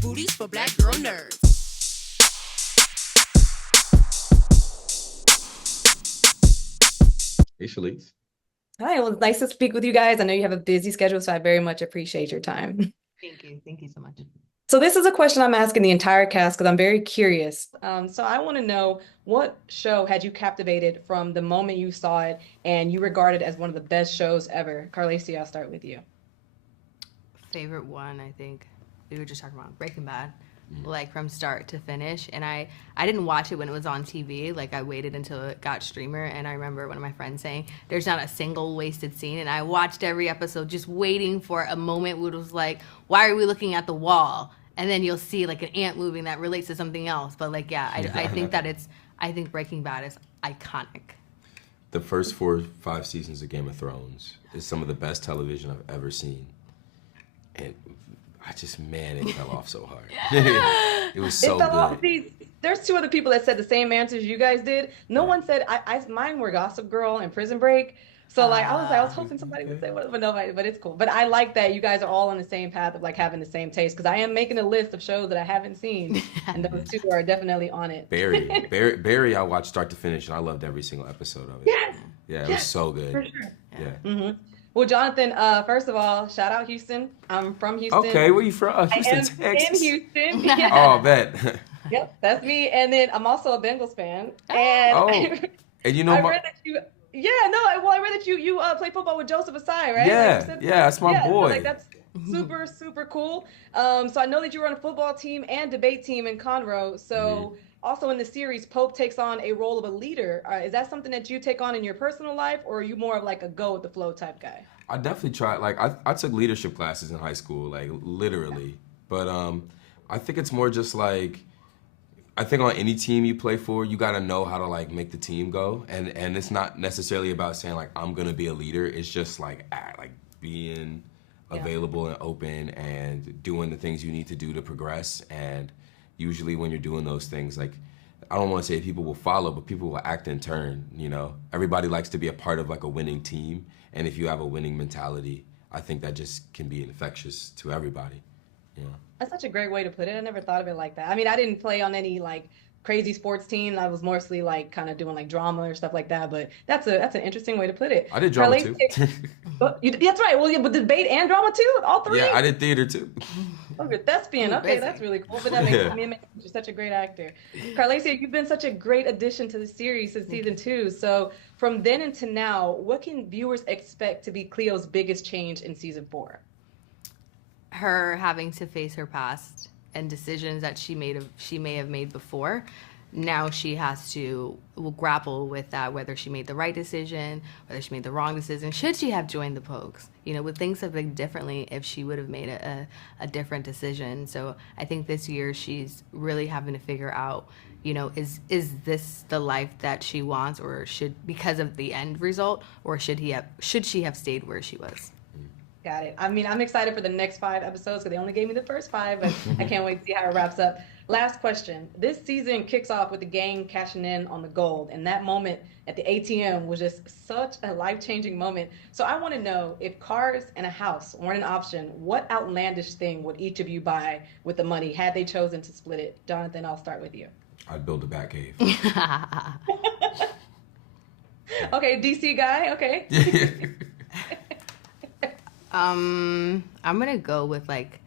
booties for black girl nerds. Hey, Shalice. Hi, well, it's nice to speak with you guys. I know you have a busy schedule, so I very much appreciate your time. Thank you. Thank you so much. So this is a question I'm asking the entire cast because I'm very curious. So I want to know, what show had you captivated from the moment you saw it and you regarded as one of the best shows ever? Carlacia, I'll start with you. Favorite one, I think we were just talking about Breaking Bad, like from start to finish. And I didn't watch it when it was on TV. Like I waited until it got streamer. And I remember one of my friends saying, "There's not a single wasted scene." And I watched every episode just waiting for a moment where it was like, "Why are we looking at the wall?" And then you'll see like an ant moving that relates to something else. But like, yeah, I think that I think Breaking Bad is iconic. The first 4 or 5 seasons of Game of Thrones is some of the best television I've ever seen. And it fell off so hard. It was so It fell off. good. See, there's 2 other people that said the same answers you guys did. No one said, mine were Gossip Girl and Prison Break. So like I was hoping somebody would say but nobody, but it's cool. But I like that you guys are all on the same path of like having the same taste, because I am making a list of shows that I haven't seen, and those 2 are definitely on it. Barry, I watched start to finish, and I loved every single episode of it. Yes. Yeah, it was so good. For sure. Yeah. Mm-hmm. Well, Jonathan, first of all, shout out Houston. I'm from Houston. Okay, where you from? Houston, I am Texas. in Houston. Oh, bet. Yep, that's me. And then I'm also a Bengals fan. Oh. And And you know I read that you. Yeah, no. Well, I read that you play football with Joseph Asai, right? Yeah, that's my boy. So, like, that's super cool. So I know that you were on a football team and debate team in Conroe. So also in the series, Pope takes on a role of a leader. Is that something that you take on in your personal life, or are you more of like a go with the flow type guy? I definitely tried. Like I took leadership classes in high school, like literally. But I think it's more just like, I think on any team you play for, you gotta know how to like make the team go, and it's not necessarily about saying like I'm gonna be a leader. It's just like being available and open and doing the things you need to do to progress. And usually when you're doing those things, like, I don't want to say people will follow, but people will act in turn. You know, everybody likes to be a part of like a winning team, and if you have a winning mentality, I think that just can be infectious to everybody. Yeah. That's such a great way to put it. I never thought of it like that. I mean, I didn't play on any like crazy sports team. I was mostly like kind of doing like drama or stuff like that. But that's an interesting way to put it. I did drama too. That's right. Well, yeah, but debate and drama too, all 3. Yeah, I did theater too. Oh, you're thespian. Okay, that's really cool. But that makes me you're such a great actor. Carlacia, you've been such a great addition to the series since season 2. So from then until now, what can viewers expect to be Cleo's biggest change in season 4? Her having to face her past and decisions that she may have made before. Now she has to grapple with that, whether she made the right decision, whether she made the wrong decision. Should she have joined the Pogues? You know, would things have been differently if she would have made a different decision? So I think this year she's really having to figure out, you know, is this the life that she wants, or because of the end result, or should she have stayed where she was? Got it. I mean, I'm excited for the next 5 episodes because they only gave me the first 5, but I can't wait to see how it wraps up. Last question. This season kicks off with the gang cashing in on the gold, and that moment at the ATM was just such a life-changing moment. So I want to know, if cars and a house weren't an option, what outlandish thing would each of you buy with the money had they chosen to split it? Jonathan, I'll start with you. I'd build a bat cave. Okay, DC guy. Okay. I'm gonna go with like,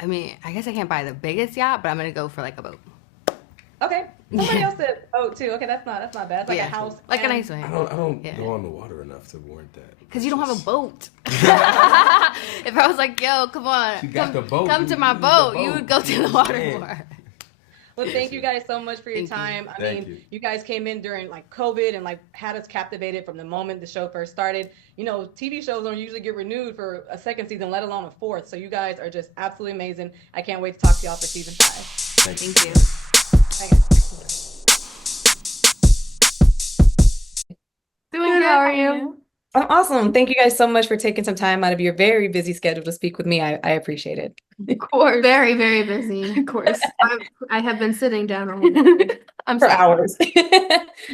I mean, I guess I can't buy the biggest yacht, but I'm gonna go for like a boat. Okay. Somebody else said boat too. Okay, that's not bad. It's like a house. Like a nice one. I don't go on the water enough to warrant that. Because you don't have a boat. If I was like, yo, come on, come to my boat, you would go to the water more. Well, thank you guys so much for your time. I mean, you guys came in during like COVID and like had us captivated from the moment the show first started. You know, TV shows don't usually get renewed for a 2nd season, let alone a 4th. So you guys are just absolutely amazing. I can't wait to talk to y'all for season 5. Thank you. Doing good. How are you? Awesome. Thank you guys so much for taking some time out of your very busy schedule to speak with me. I appreciate it. Of course. Very, very busy. Of course. I have been sitting down all day. For hours.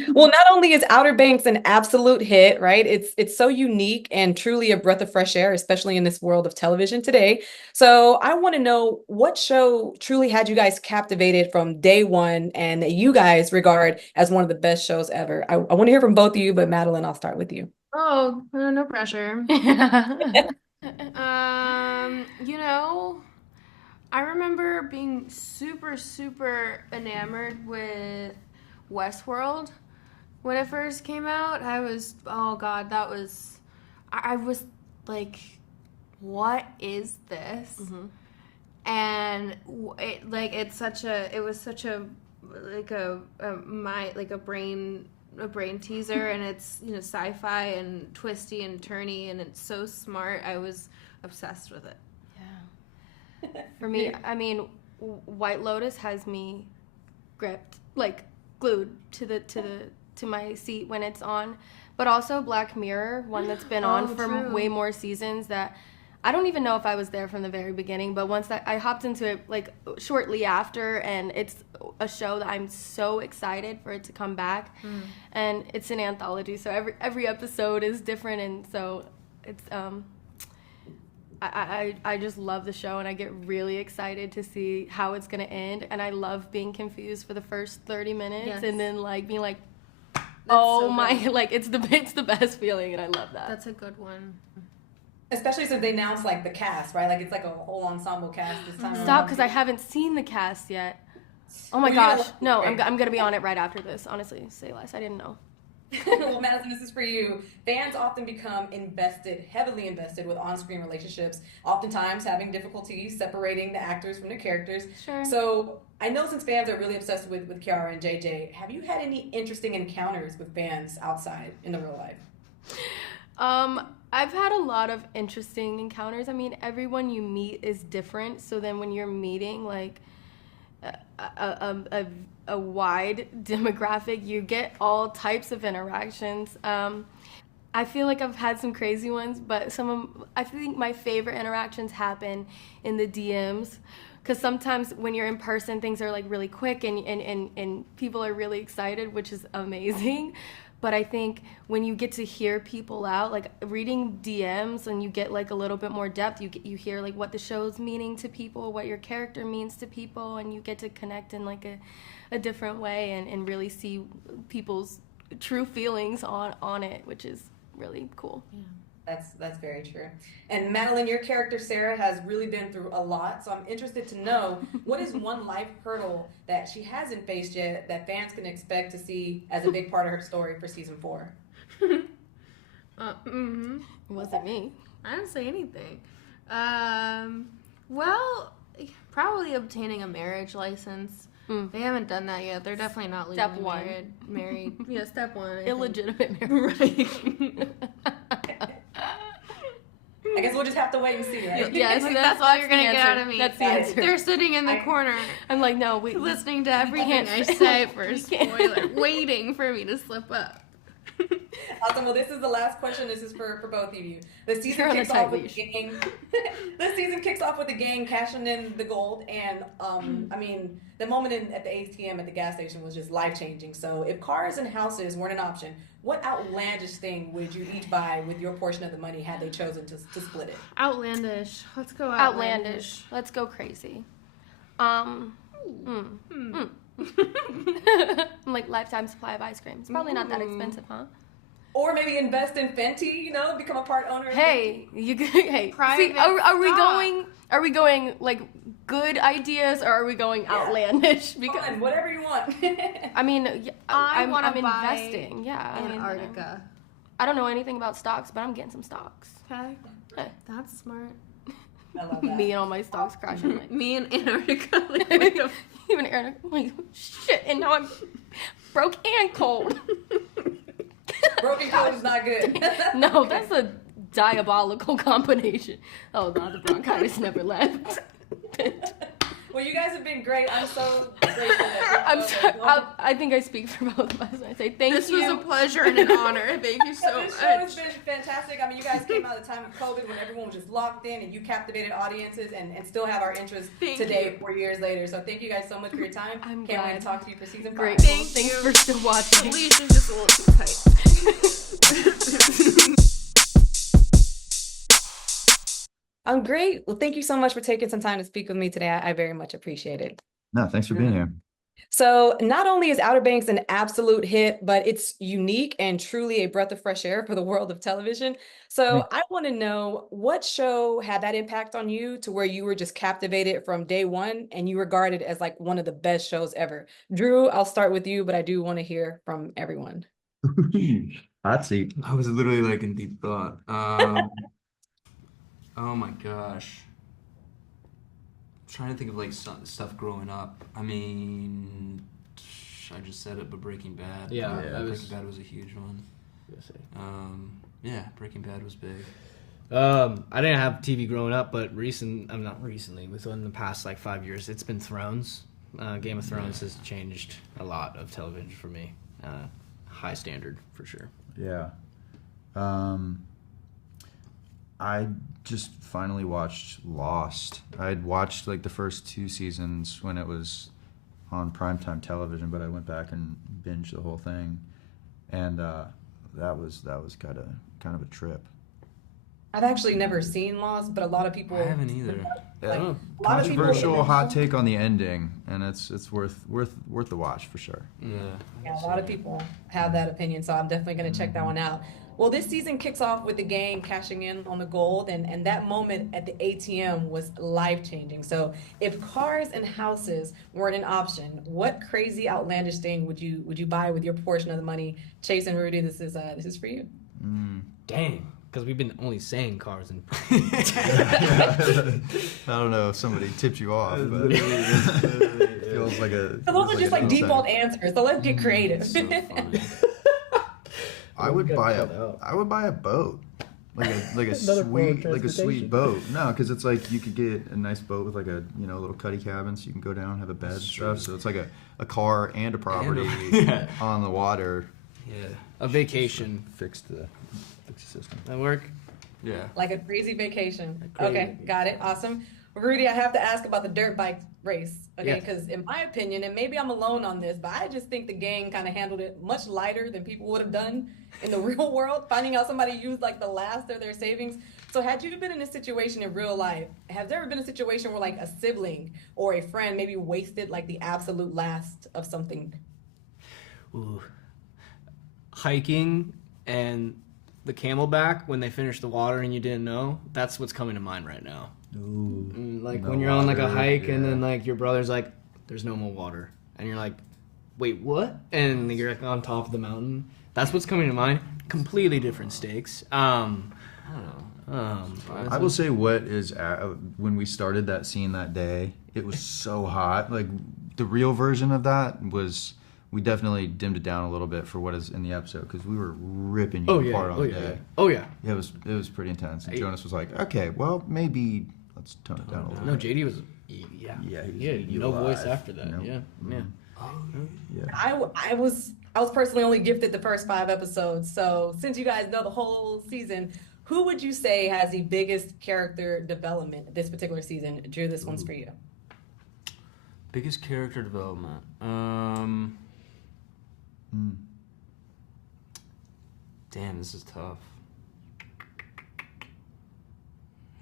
Well, not only is Outer Banks an absolute hit, right? It's so unique and truly a breath of fresh air, especially in this world of television today. So I want to know what show truly had you guys captivated from day one and that you guys regard as one of the best shows ever. I want to hear from both of you, but Madelyn, I'll start with you. Oh, no pressure. You know, I remember being super, super enamored with Westworld when it first came out. Oh God, I was like, what is this? Mm-hmm. And it was such a brain teaser, and it's, you know, sci-fi and twisty and turny, and it's so smart. I was obsessed with it. Yeah. For me, I mean, White Lotus has me gripped, like glued to my seat when it's on. But also Black Mirror, one that's been on for way more seasons, that I don't even know if I was there from the very beginning, but once that I hopped into it like shortly after, and it's a show that I'm so excited for it to come back. And it's an anthology, so every episode is different, and so it's I just love the show, and I get really excited to see how it's gonna end, and I love being confused for the first 30 minutes, and then like being like, oh my, like it's the best feeling, and I love that. That's a good one. Especially since they announced like the cast, right? Like it's like a whole ensemble cast this time. Stop, because I haven't seen the cast yet. Oh my gosh, no, I'm gonna be on it right after this. Honestly, say less. I didn't know. Well, Madison, this is for you. Fans often become heavily invested with on-screen relationships, oftentimes having difficulty separating the actors from the characters. Sure. So I know since fans are really obsessed with Kiara and JJ, have you had any interesting encounters with fans outside in the real life? I've had a lot of interesting encounters. I mean, everyone you meet is different. So then when you're meeting like a wide demographic, you get all types of interactions. I feel like I've had some crazy ones, but I think my favorite interactions happen in the DMs. Because sometimes when you're in person, things are like really quick and people are really excited, which is amazing. But I think when you get to hear people out, like reading DMs, and you get like a little bit more depth, you hear like what the show's meaning to people, what your character means to people, and you get to connect in like a different way and really see people's true feelings on it, which is really cool. Yeah. That's very true. And Madelyn, your character Sarah has really been through a lot, so I'm interested to know what is one life hurdle that she hasn't faced yet that fans can expect to see as a big part of her story for season 4. It wasn't me. I didn't say anything. Well, probably obtaining a marriage license. They haven't done that yet. They're definitely not legally married. Yeah, step 1. Illegitimate marriage. Right. I guess we'll just have to wait and see, right? Yes, that's all you're going to get out of me. That's the answer. They're sitting in the corner. I'm like, no, listening to everything I say for a spoiler, waiting for me to slip up. Awesome. Well, this is the last question. This is for both of you. The season kicks off with the gang. The season kicks off with the gang cashing in the gold, and I mean, the moment at the ATM at the gas station was just life changing. So, if cars and houses weren't an option, what outlandish thing would you each buy with your portion of the money had they chosen to split it? Outlandish. Let's go outlandish. Let's go crazy. Like lifetime supply of ice cream. It's probably not that expensive, huh? Or maybe invest in Fenty, become a part owner. Hey, see, are we going like good ideas, or are we going outlandish? Because fine, whatever you want. I mean, I'm investing. Yeah, Antarctica. I don't know anything about stocks, but I'm getting some stocks. Okay, that's smart. I love that. Me and all my stocks crashing. Like, me in Antarctica. Even Antarctica. Like, shit, and now I'm broke and cold. Broken cold is not good. No, that's a diabolical combination. Oh, no, the bronchitis never left. Well, you guys have been great. I'm so grateful. I'm sorry. I think I speak for both of us when I say thank you. This was a pleasure and an honor. Thank you so This much. show has been fantastic. I mean, you guys came out at the time of COVID when everyone was just locked in, and you captivated audiences and still have our interest today, 4 years later. So thank you guys so much for your time. Can't wait to talk to you for season 5. Great. Thanks for still watching. The leash is just a little too tight. I'm great. Well, thank you so much for taking some time to speak with me today. I very much appreciate it. No, thanks for being here. So not only is Outer Banks an absolute hit, but it's unique and truly a breath of fresh air for the world of television. So I want to know, what show had that impact on you to where you were just captivated from day one and you regard it as like one of the best shows ever? Drew, I'll start with you, but I do want to hear from everyone. Hot seat. I was literally like in deep thought. Oh my gosh. I'm trying to think of like stuff growing up. I mean, I just said it, but Breaking Bad. Yeah, Breaking Bad was a huge one. Yeah, Breaking Bad was big. I didn't have TV growing up, but not recently, within the past like 5 years, it's been Thrones. Game of Thrones has changed a lot of television for me. High standard for sure. Yeah. I just finally watched Lost. I'd watched like the first 2 seasons when it was on primetime television, but I went back and binged the whole thing, and that was kind of a trip. I've actually never seen Lost, but a lot of people. I haven't either. Like, Yeah. a lot of people. Controversial hot take on the ending, and it's worth the watch for sure. Yeah, a lot of people have that opinion, so I'm definitely going to check that one out. Well, this season kicks off with the gang cashing in on the gold, and that moment at the ATM was life-changing. So if cars and houses weren't an option, what crazy, outlandish thing would you buy with your portion of the money? Chase and Rudy, this is for you. Dang, because we've been only saying cars and. I don't know if somebody tipped you off, but it feels like a. So those are just like default answers. So let's get creative. So funny. I would buy a boat, like a sweet boat. No, because it's like you could get a nice boat with like a little cuddy cabin, so you can go down, have a bed and stuff. So it's like a car and a property on the water. Yeah, a vacation. Fix the system. That work? Yeah. Like a crazy vacation. Okay, got it. Awesome. Rudy, I have to ask about the dirt bike race, okay? Because in my opinion, and maybe I'm alone on this, but I just think the gang kind of handled it much lighter than people would have done in the real world, finding out somebody used like the last of their savings. So had you been in this situation in real life, has there ever been a situation where like a sibling or a friend maybe wasted like the absolute last of something? Ooh. Hiking and the camelback when they finished the water and you didn't know, that's what's coming to mind right now. Ooh. Like No when you're on like a water, hike and yeah. then like your brother's like, there's no more water. And you're like, wait, what? And you're like on top of the mountain. That's what's coming to mind. Completely different stakes. I will say when we started that scene that day, it was so hot. Like the real version of that was, we definitely dimmed it down a little bit for what is in the episode because we were ripping you apart all day. Oh yeah. Yeah, it was pretty intense. And Jonas was like, okay, well maybe let's tone it down a little No, bit. JD was he no was voice alive. after that. Nope. Yeah. I was personally only gifted the first 5 episodes. So since you guys know the whole season, who would you say has the biggest character development this particular season? Drew, this one's for you. Biggest character development. Damn, this is tough.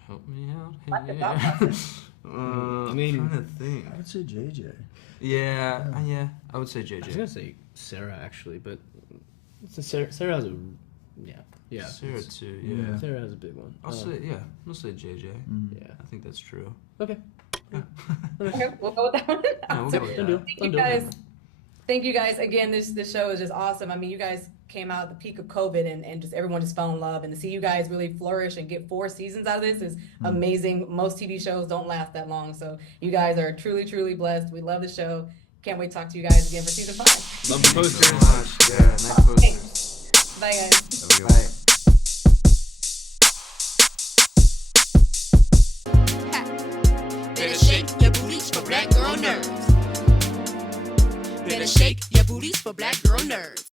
Help me out here. I mean, I'm trying to think. I would say JJ. Yeah, I would say I was JJ. gonna say Sarah actually, but Sarah has a Sarah too. Yeah. Sarah has a big one. I'll say JJ. Yeah. I think that's true. Okay. Okay, we'll go with that one. Yeah, we'll go with that. Thank you guys again. This show is just awesome. I mean, you guys came out at the peak of COVID and just everyone just fell in love, and to see you guys really flourish and get 4 seasons out of this is amazing. Most TV shows don't last that long, so you guys are truly, truly blessed. We love the show. Can't wait to talk to you guys again for season 5. Love the posters. So much. Yeah, nice posters. Bye guys. Have a good one. Bye. Better shake your booties for breakfast. movies for black girl nerds.